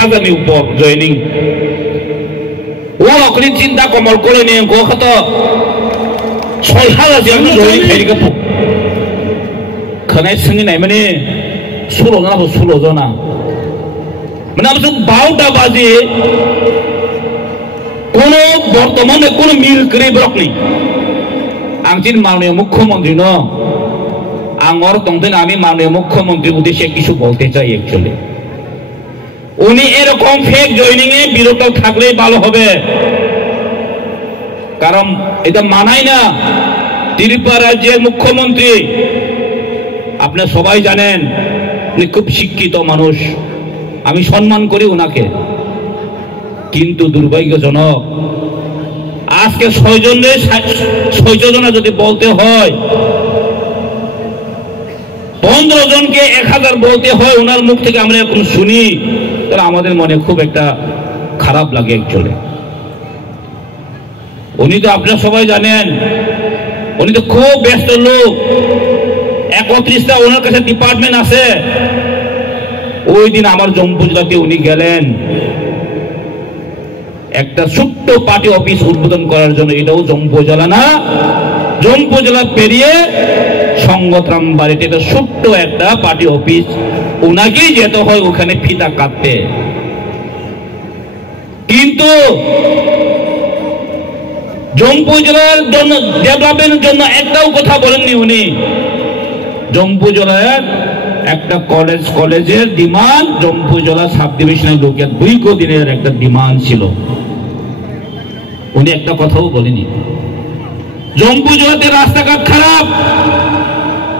1000-এর উপর জয়েনিং ও অকলি চিন্তা কমল করে নিয়ে কত 6000 জন জয়েনিং খাইরিকা খানায় সঙ্গে নাই মানে 16 জনা মানে আমি 12টা বাজে কোন বর্তমানে কোন মিল করে ব্লক নেই आंचिन माननीय मुख्यमंत्री न आंगर तंगदेन आमी माननीय मुख्यमंत्री उद्देश्य किछु बोलते चाই एक्चुअली उनी एरकम फेक जॉइनिंग ए বিরত থাকলেই ভালো হবে কারণ এটা মানাই না ত্রিপুরা রাজ্যের মুখ্যমন্ত্রী আপনি সবাই জানেন উনি খুব শিক্ষিত মানুষ আমি সম্মান করি উনাকে কিন্তু দুর্ভাগ্যজনক আজকে 6 জনের যদি বলতে হয় 15 জনকে 1000 বলতে হয় ওনার মুখ থেকে আমরা এরকম শুনি তাহলে আমাদের মনে খুব একটা খারাপ লাগে একচুয়ালি উনি তো আপনারা সবাই জানেন উনি তো খুব ব্যস্ত লোক 31টা ওনার কাছে ডিপার্টমেন্ট আছে ওই দিন আমার জম্মু জেলাতে উনি গেলেন একটা ছোট্ট পার্টি অফিস উদ্বোধন করার জন্য এটাও জম্মু জেলা না জম্মু জেলা পেরিয়ে সংগতরাম বাড়িতে একটা ছোট্ট একটা পার্টি অফিস ওনাকেই যেতে হয় ওখানে ফিতা কাটতে কিন্তু জম্মু জেলার জন্য ডেভেলপমেন্টের জন্য একটাও কথা বলেননি উনি জম্মু জেলার একটা কলেজের ডিমান্ড জম্মু জেলা সাব ডিভিশনের লোকের দীর্ঘদিনের একটা ডিমান্ড ছিল উনি একটা কথাও বলেনি জম্মু জেলাতে রাস্তাঘাট খারাপ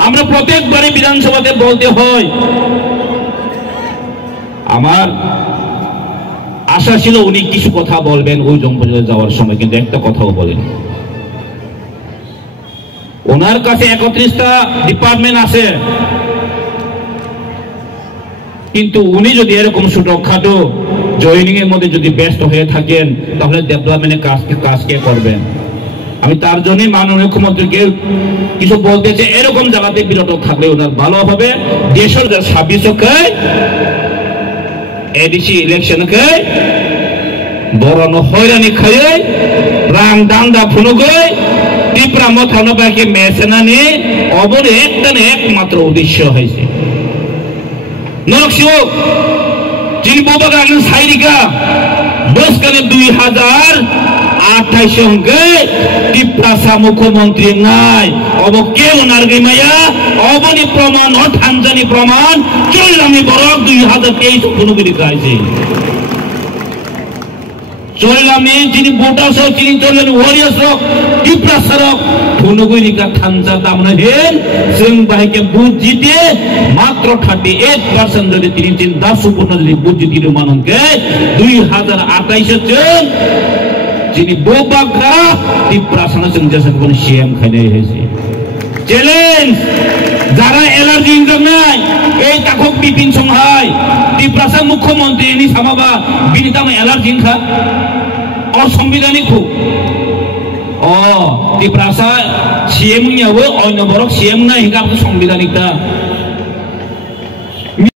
আমরা প্রত্যেকবারে বিধানসভাতে বলতে হয় আমার আশা ছিল উনি কিছু কথা বলবেন ওই জম্মু জেলায় যাওয়ার সময় কিন্তু একটা কথাও বলেনি ওনার কাছে 31টা ডিপার্টমেন্ট আছে কিন্তু উনি যদি এরকম ছোটখাটো জয়েনিং এর মধ্যে যদি ব্যস্ত হয়ে থাকেন তাহলে ডেভেলপমেন্টের কাজ কে করবেন আমি তার জন্যই মাননীয় মুখ্যমন্ত্রীকে কিছু বলতে চাই এরকম জায়গাতে বিরত থাকলে ওনার ভালো হবে দেশের 26কে এডিসি ইলেকশনকে বড় হয়রানি খায় রাং দান্দা ফুনুগই ত্রিপুরা মথানবাকে মেসেনানি অবরে একমাত্র উদ্দেশ্য হয়েছে নকশো জিনবাগান সাইরিকা 10 কানে 2028 সঙ্গে ত্রিপুরা মুখ্যমন্ত্রী নাই অব কে ওনার গিমায়া অবনি প্রমাণ ও থানজানি প্রমাণ চললামি বড় 2023 ফুনুগুলি কাইছে চললামি যিনি ভোটার সহ যিনি চললেন ওয়ারিয়ার্স ত্রিপুরা সরক ফুনুগুলিকা থানজা দামনা হেন সিং বাহিকে বুথ জিতে মাত্র 38% যদি তিনি চিন্তা সুপূর্ণ যদি বুথ জিতে মাননকে 2028 জন যিনি বোবাগরা ত্রিপুরা সনাতন দেশের কোন সিএম খাইলে হয়েছে চ্যালেঞ্জ যারা এলার্জি ইনকাম নাই এই তাকক বিপিন সংহাই ত্রিপুরা মুখ্যমন্ত্রী ইনি সামাবা বিনিতাম এলার্জি খা অসাংবিধানিক হোক ত্রিপুরা সিএম নিয়াবো অন্য বড় সিএম না হিসাব সংবিধানিকটা